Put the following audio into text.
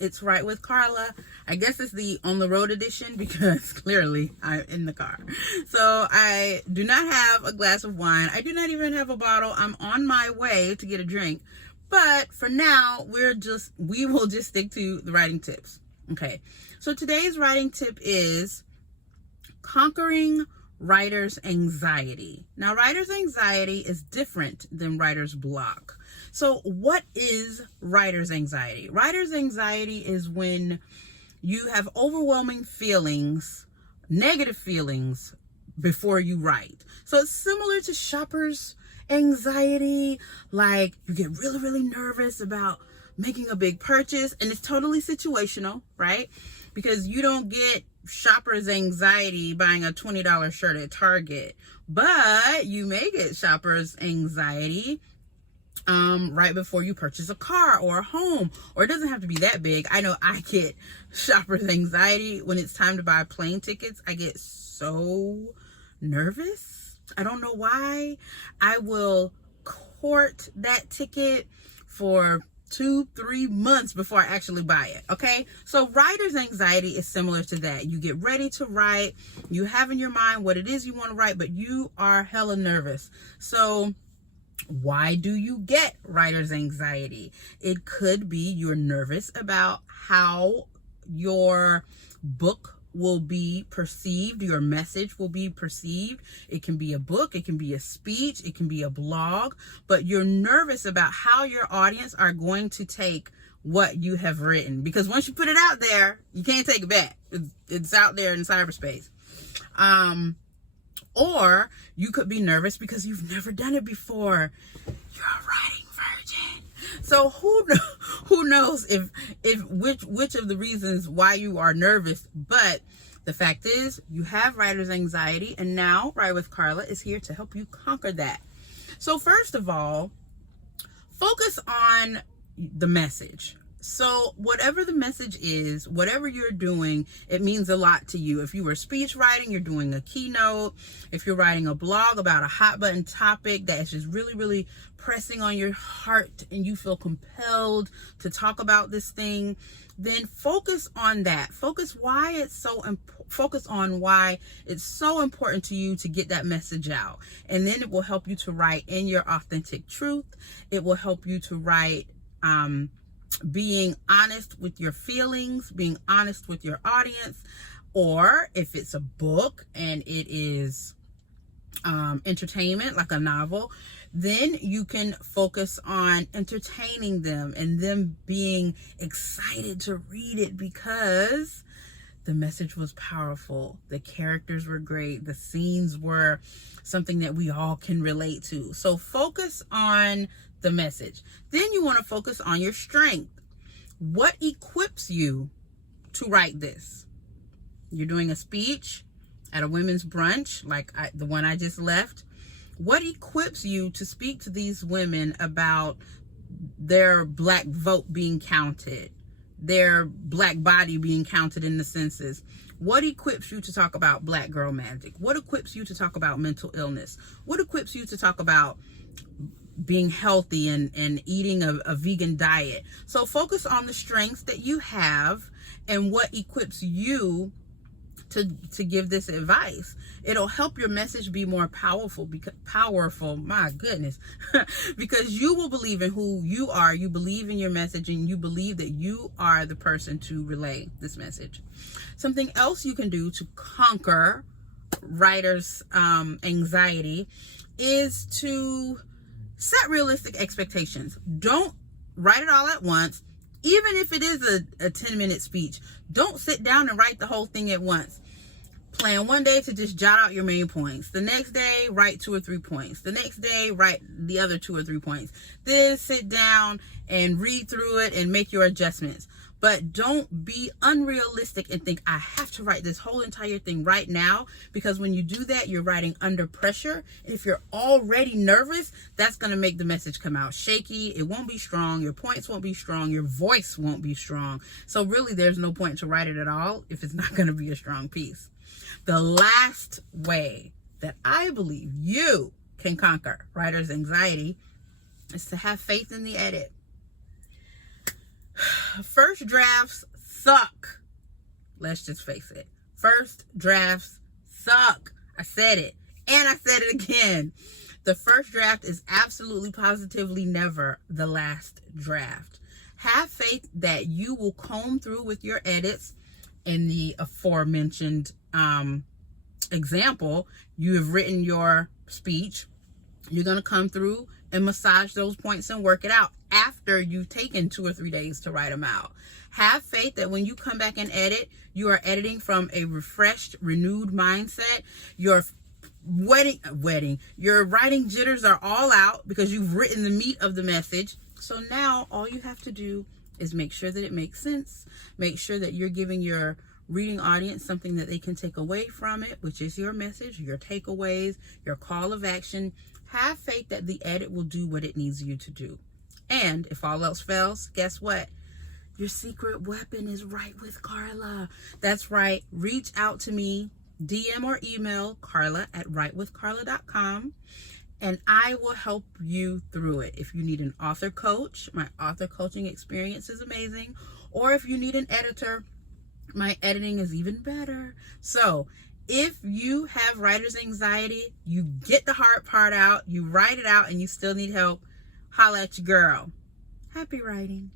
It's Right with Carla. I guess it's the on the road edition because clearly I'm in the car. So I do not have a glass of wine. I do not even have a bottle. I'm on my way to get a drink. But for now, we will just stick to the writing tips. Okay. So today's writing tip is conquering writer's anxiety. Now, writer's anxiety is different than writer's block. So what is writer's anxiety? Writer's anxiety is when you have overwhelming feelings, negative feelings before you write. So it's similar to shopper's anxiety, like you get really, really nervous about making a big purchase, and it's totally situational, right? Because you don't get shopper's anxiety buying a $20 shirt at Target, but you may get shopper's anxiety right before you purchase a car or a home, or it doesn't have to be that big. I know I get shopper's anxiety when it's time to buy plane tickets. I get so nervous. I don't know why. I will court that ticket for 2-3 months before I actually buy it. Okay, so writer's anxiety is similar to that. You get ready to write, you have in your mind what it is you want to write, but you are hella nervous. So why do you get writer's anxiety? It could be you're nervous about how your book will be perceived, your message will be perceived. It can be a book, it can be a speech, it can be a blog, but you're nervous about how your audience are going to take what you have written, because once you put it out there, you can't take it back. It's out there in cyberspace. Or you could be nervous because you've never done it before. You're a writing virgin. So who knows if which of the reasons why you are nervous, but the fact is you have writer's anxiety, and now Write with Carla is here to help you conquer that. So first of all, focus on the message. So whatever the message is, whatever you're doing, it means a lot to you. If you were speech writing, you're doing a keynote. If you're writing a blog about a hot button topic that is just really, really pressing on your heart and you feel compelled to talk about this thing, then focus on that. Focus on why it's so important to you to get that message out. And then it will help you to write in your authentic truth. It will help you to write being honest with your feelings, being honest with your audience. Or if it's a book and it is entertainment, like a novel, then you can focus on entertaining them and them being excited to read it because the message was powerful, the characters were great, the scenes were something that we all can relate to. So focus on the message. Then you want to focus on your strength. What equips you to write this? You're doing a speech at a women's brunch, like the one I just left. What equips you to speak to these women about their Black vote being counted, their Black body being counted in the census? What equips you to talk about Black girl magic? What equips you to talk about mental illness? What equips you to talk about being healthy and eating a vegan diet? So focus on the strengths that you have and what equips you to give this advice. It'll help your message be more powerful, my goodness, because you will believe in who you are. You believe in your message and you believe that you are the person to relay this message. Something else you can do to conquer writer's anxiety is to set realistic expectations. Don't write it all at once. Even if it is a 10-minute speech, don't sit down and write the whole thing at once. Plan one day to just jot out your main points. The next day, write 2 or 3 points. The next day, write the other 2 or 3 points. Then sit down and read through it and make your adjustments. But don't be unrealistic and think, I have to write this whole entire thing right now, because when you do that, you're writing under pressure. If you're already nervous, that's going to make the message come out shaky. It won't be strong. Your points won't be strong. Your voice won't be strong. So really, there's no point to write it at all if it's not going to be a strong piece. The last way that I believe you can conquer writer's anxiety is to have faith in the edit. First drafts suck. Let's just face it. First drafts suck. I said it. And I said it again. The first draft is absolutely positively never the last draft. Have faith that you will comb through with your edits. In the aforementioned example, you have written your speech. You're going to come through and massage those points and work it out after you've taken 2 or 3 days to write them out. Have faith that when you come back and edit, you are editing from a refreshed, renewed mindset. Your your writing jitters are all out because you've written the meat of the message. So now all you have to do is make sure that it makes sense. Make sure that you're giving your reading audience something that they can take away from it, which is your message, your takeaways, your call of action. Have faith that the edit will do what it needs you to do. And if all else fails, guess what? Your secret weapon is Write with Carla. That's right. Reach out to me, DM or email carla@writewithcarla.com, and I will help you through it. If you need an author coach, my author coaching experience is amazing. Or if you need an editor, my editing is even better. So if you have writer's anxiety, you get the hard part out, you write it out, and you still need help, holla at your girl. Happy writing.